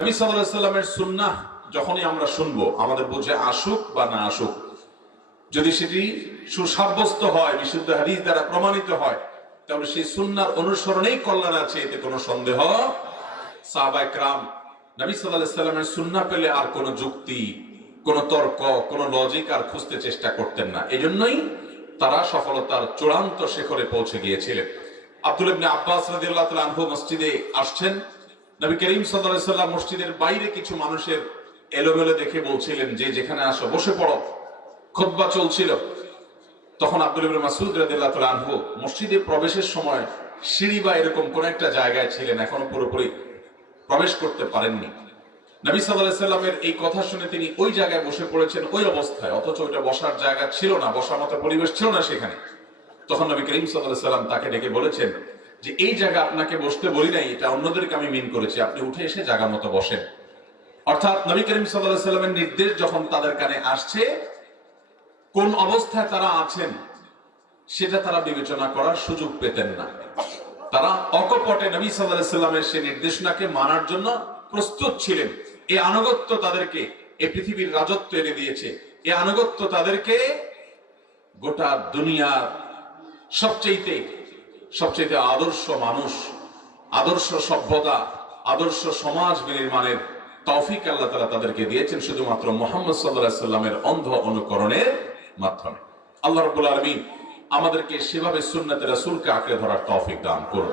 নবী সাল্লাল্লাহু আলাইহি সাল্লামের সুন্নাহ যখনই আমরা শুনবো, আমাদের বুঝে আসুক বা না আসুক, যদি সেটি সুসাব্যস্ত হয়, বিশুদ্ধ হাদিস দ্বারা প্রমাণিত হয়, তাহলে সেই সুন্নাহর অনুসরণেই কল্যাণ আছে, এতে কোনো সন্দেহ। সাহাবায়ে কেরাম নবী সাল্লাল্লাহু আলাইহি সাল্লামের সুন্নাহ পেলে আর কোনো যুক্তি, কোনো তর্ক, কোনো লজিক আর খুঁজতে চেষ্টা করতেন না। এজন্যই তারা সফলতার চূড়ান্ত শিখরে পৌঁছে গিয়েছিলেন। আব্দুল্লাহ ইবনে আব্বাস রাদিয়াল্লাহু তাআলা আনহু মসজিদে আসছেন। নবী করিম সাল্লাল্লাহু আলাইহি সাল্লাম মসজিদের বাইরে কিছু মানুষের এলোমেলো দেখে বলছিলেন যে, যেখানে আসো বসে পড়ো। খুতবা চলছিল। তখন আব্দুল্লাহ ইবনে মাসউদ রাদিয়াল্লাহু তাআলা আনহু মসজিদে প্রবেশের সময় সিঁড়ি বা এরকম কোন একটা জায়গায় ছিলেন, এখনো পুরোপুরি প্রবেশ করতে পারেননি। নবী সাল্লাল্লাহু আলাইহি সাল্লামের এই কথা শুনে তিনি ওই জায়গায় বসে পড়েছেন, ওই অবস্থায়, অথচ ওইটা বসার জায়গা ছিল না, বসার মতো পরিবেশ ছিল না সেখানে। তখন নবী করিম সাল্লাল্লাহু আলাইহি সাল্লাম তাকে ডেকে বলেছেন যে, এই জায়গা আপনাকে বসতে বলি নাই, এটা অন্যদেরকে আমি মিন করেছি, আপনি উঠে এসে জায়গা মতো বসেন। অর্থাৎ নবী করিম সাল্লাল্লাহু আলাইহি সাল্লামের নির্দেশ যখন তাদের কানে আসছে, কোন অবস্থায় তারা আছেন সেটা তারা বিবেচনা করার সুযোগ পেতেন না। তারা অকপটে নবী সাল্লাল্লাহু আলাইহি সাল্লামের সেই নির্দেশনাকে মানার জন্য প্রস্তুত ছিলেন। এই আনুগত্য তাদেরকে এই পৃথিবীর রাজত্ব এনে দিয়েছে। এই আনুগত্য তাদেরকে গোটা দুনিয়ার সবচেয়ে আদর্শ মানুষ, আদর্শ সভ্যতা, আদর্শ সমাজ বিনির্মাণের তৌফিক আল্লাহ তাআলা তাদেরকে দিয়েছেন শুধুমাত্র মুহাম্মদ সাল্লাল্লাহু আলাইহি সাল্লামের অন্ধ অনুকরণের মাধ্যমে। আল্লাহ রাব্বুল আলামিন আমাদেরকে সেভাবে সুন্নাতে রাসূলকে আঁকড়ে ধরার তৌফিক দান করুন।